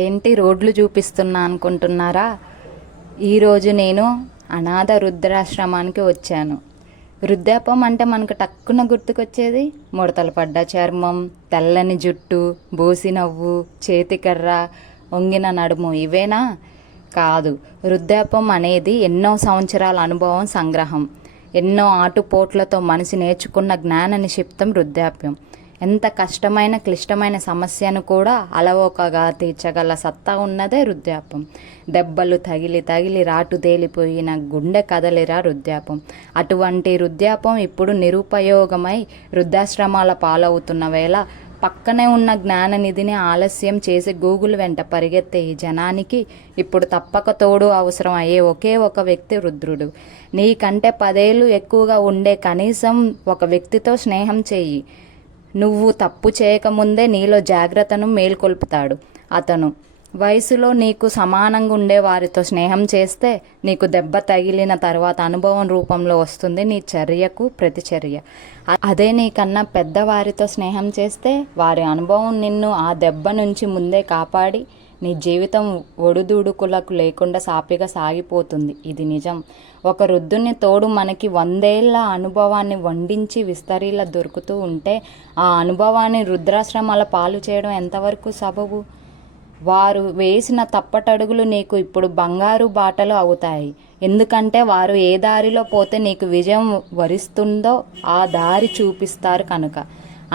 ఏంటి రోడ్లు చూపిస్తున్నా అనుకుంటున్నారా? ఈరోజు నేను అనాథ వృద్ధాశ్రమానికి వచ్చాను. వృద్ధాపం అంటే మనకు టక్కున గుర్తుకొచ్చేది ముడతలు పడ్డ చర్మం, తెల్లని జుట్టు, బోసి నవ్వు, చేతికర్ర, వంగిన నడుము ఇవేనా? కాదు. వృద్ధాపం అనేది ఎన్నో సంవత్సరాల అనుభవం సంగ్రహం. ఎన్నో ఆటుపోట్లతో మనిషి నేర్చుకున్న జ్ఞాన నిక్షిప్తం వృద్ధాప్యం. ఎంత కష్టమైన క్లిష్టమైన సమస్యను కూడా అలవోకగా తీర్చగల సత్తా ఉన్నదే వృద్ధాపం. దెబ్బలు తగిలి తగిలి రాటు తేలిపోయిన గుండె కదలిరా వృద్ధాపం. అటువంటి వృద్ధాపం ఇప్పుడు నిరుపయోగమై వృద్ధాశ్రమాల పాలవుతున్న వేళ పక్కనే ఉన్న జ్ఞాననిధిని ఆలస్యం చేసి గూగుల్ వెంట పరిగెత్తే ఈ జనానికి ఇప్పుడు తప్పక తోడు అవసరం అయ్యే ఒకే ఒక వ్యక్తి వృద్ధుడు. నీకంటే 10 ఏళ్ళు ఎక్కువగా ఉండే కనీసం ఒక వ్యక్తితో స్నేహం చెయ్యి. నువ్వు తప్పు చేయకముందే నీలో జాగ్రత్తను మేల్కొల్పుతాడు అతను. వయసులో నీకు సమానంగా ఉండే వారితో స్నేహం చేస్తే నీకు దెబ్బ తగిలిన తర్వాత అనుభవం రూపంలో వస్తుంది నీ చర్యకు ప్రతిచర్య. అదే నీకన్నా పెద్దవారితో స్నేహం చేస్తే వారి అనుభవం నిన్ను ఆ దెబ్బ నుంచి ముందే కాపాడి నీ జీవితం ఒడిదుడుకులకు లేకుండా సాపిగా సాగిపోతుంది. ఇది నిజం. ఒక వృద్ధుని తోడు మనకి 100 ఏళ్ల అనుభవాన్ని వండించి విస్తరిలా దొరుకుతూ ఉంటే ఆ అనుభవాన్ని వృద్ధాశ్రమాల పాలు చేయడం ఎంతవరకు సబబు? వారు వేసిన తప్పటడుగులు నీకు ఇప్పుడు బంగారు బాటలు అవుతాయి. ఎందుకంటే వారు ఏ దారిలో పోతే నీకు విజయం వరిస్తుందో ఆ దారి చూపిస్తారు కనుక.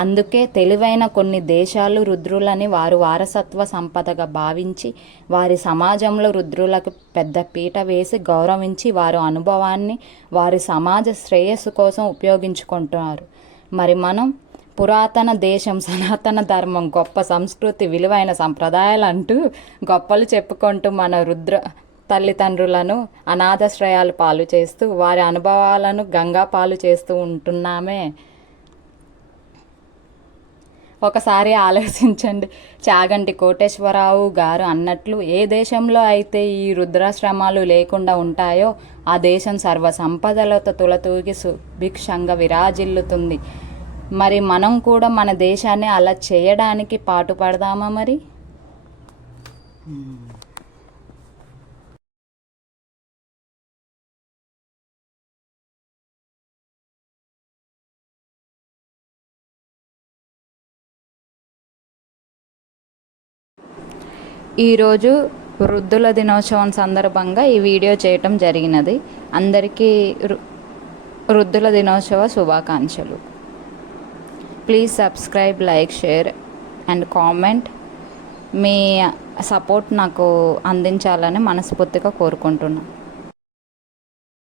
అందుకే తెలివైన కొన్ని దేశాలు వృద్ధులని వారు వారసత్వ సంపదగా భావించి వారి సమాజంలో వృద్ధులకు పెద్ద పీట వేసి గౌరవించి వారి అనుభవాన్ని వారి సమాజ శ్రేయస్సు కోసం ఉపయోగించుకుంటున్నారు. మరి మనం పురాతన దేశం, సనాతన ధర్మం, గొప్ప సంస్కృతి, విలువైన సంప్రదాయాలు అంటూ గొప్పలు చెప్పుకుంటూ మన తల్లిదండ్రులను అనాథాశ్రయాలు పాలు చేస్తూ వారి అనుభవాలను గంగా పాలు చేస్తూ ఉంటున్నామే. ఒకసారి ఆలోచించండి. చాగంటి కోటేశ్వరరావు గారు అన్నట్లు ఏ దేశంలో అయితే ఈ వృద్ధాశ్రమాలు లేకుండా ఉంటాయో ఆ దేశం సర్వ సంపదలతో తులతూగి సుభిక్షంగా విరాజిల్లుతుంది. మరి మనం కూడా మన దేశాన్ని అలా చేయడానికి పాటుపడదామా మరి? ఈరోజు వృద్ధుల దినోత్సవం సందర్భంగా ఈ వీడియో చేయటం జరిగినది. అందరికీ వృద్ధుల దినోత్సవ శుభాకాంక్షలు. Please subscribe, like, share and comment. Me support నాకు అందించాలని మనస్ఫూర్తిగా కోరుకుంటున్నాను.